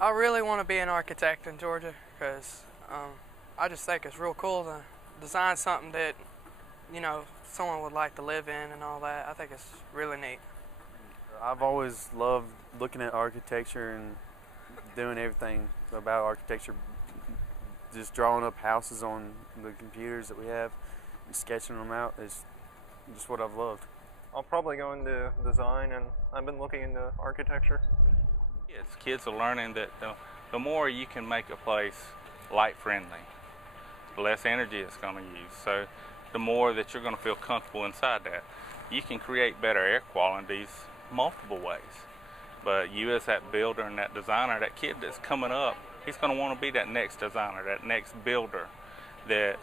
I really want to be an architect in Georgia because I just think it's real cool to design something that, someone would like to live in and all that. I think it's really neat. I've always loved looking at architecture and doing everything about architecture, just drawing up houses on the computers that we have and sketching them out is just what I've loved. I'll probably go into design, and I've been looking into architecture. Kids are learning that the more you can make a place light friendly, the less energy it's going to use. So the more that you're going to feel comfortable inside that. You can create better air qualities multiple ways. But you as that builder and that designer, that kid that's coming up, he's going to want to be that next designer, that next builder that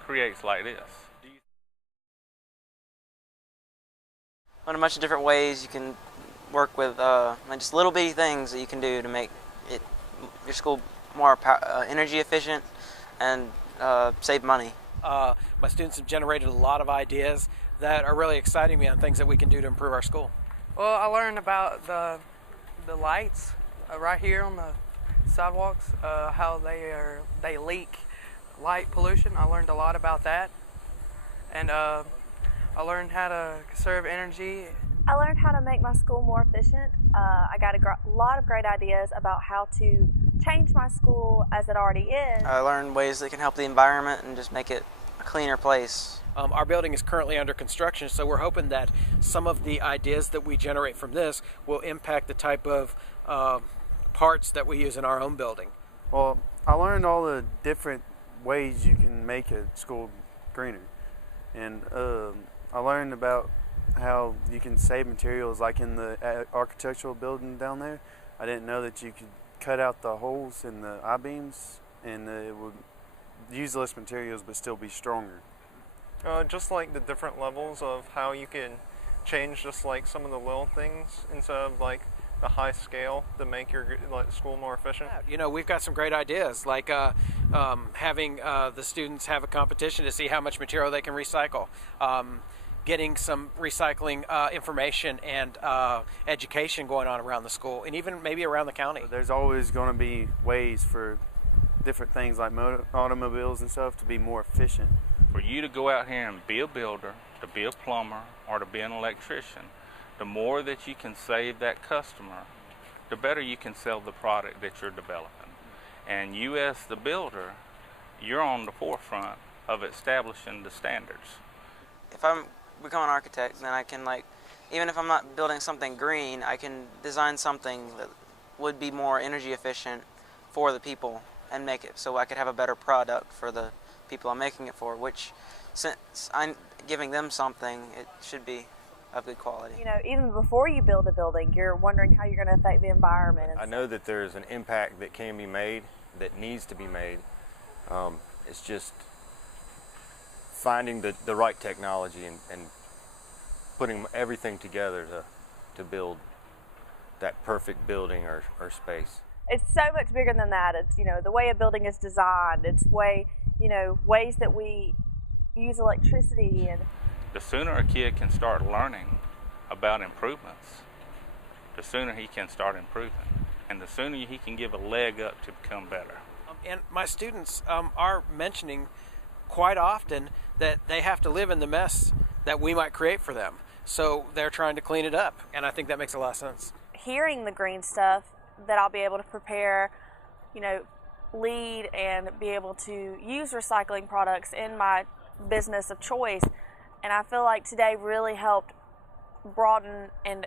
creates like this. Learn a bunch of different ways you can work with just little bitty things that you can do to make your school more energy efficient and save money. My students have generated a lot of ideas that are really exciting me on things that we can do to improve our school. Well, I learned about the lights right here on the sidewalks, how they leak light pollution. I learned a lot about that, and I learned how to conserve energy. I learned how to make my school more efficient. I got a lot of great ideas about how to change my school as it already is. I learned ways that can help the environment and just make it a cleaner place. Our building is currently under construction, so we're hoping that some of the ideas that we generate from this will impact the type of parts that we use in our own building. Well, I learned all the different ways you can make a school greener, and I learned about how you can save materials, like in the architectural building down there. I didn't know that you could cut out the holes in the I-beams and it would use less materials but still be stronger. Just like the different levels of how you can change just like some of the little things instead of like the high scale to make your school more efficient. We've got some great ideas, like having the students have a competition to see how much material they can recycle. Getting some recycling information and education going on around the school, and even maybe around the county. There's always going to be ways for different things like automobiles and stuff to be more efficient. For you to go out here and be a builder, to be a plumber, or to be an electrician, the more that you can save that customer, the better you can sell the product that you're developing. And you as the builder, you're on the forefront of establishing the standards. If I'm become an architect, then I can, even if I'm not building something green, I can design something that would be more energy efficient for the people and make it so I could have a better product for the people I'm making it for, which, since I'm giving them something, it should be of good quality. Even before you build a building, you're wondering how you're going to affect the environment. I know that there's an impact that can be made, that needs to be made. It's just finding the right technology and putting everything together to build that perfect building or space. It's so much bigger than that. It's, the way a building is designed. It's ways that we use electricity. And the sooner a kid can start learning about improvements, the sooner he can start improving, and the sooner he can give a leg up to become better. And my students are mentioning quite often that they have to live in the mess that we might create for them. So they're trying to clean it up, and I think that makes a lot of sense. Hearing the green stuff that I'll be able to prepare, lead and be able to use recycling products in my business of choice. And I feel like today really helped broaden and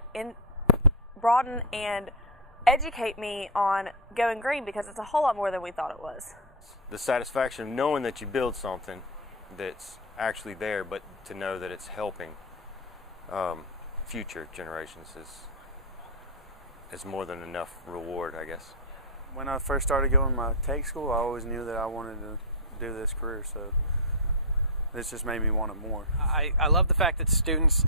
educate me on going green, because it's a whole lot more than we thought it was. The satisfaction of knowing that you build something that's actually there, but to know that it's helping future generations is more than enough reward, I guess. When I first started going to my tech school, I always knew that I wanted to do this career, so this just made me want it more. I love the fact that students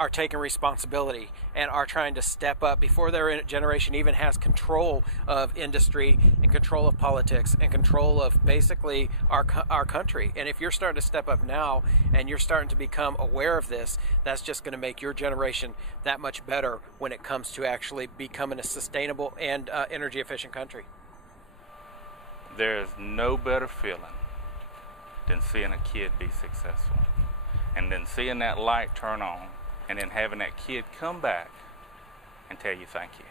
are taking responsibility and are trying to step up before their generation even has control of industry and control of politics and control of basically our country. And if you're starting to step up now and you're starting to become aware of this, that's just going to make your generation that much better when it comes to actually becoming a sustainable and energy efficient country. There's no better feeling than seeing a kid be successful, and then seeing that light turn on, and then having that kid come back and tell you thank you.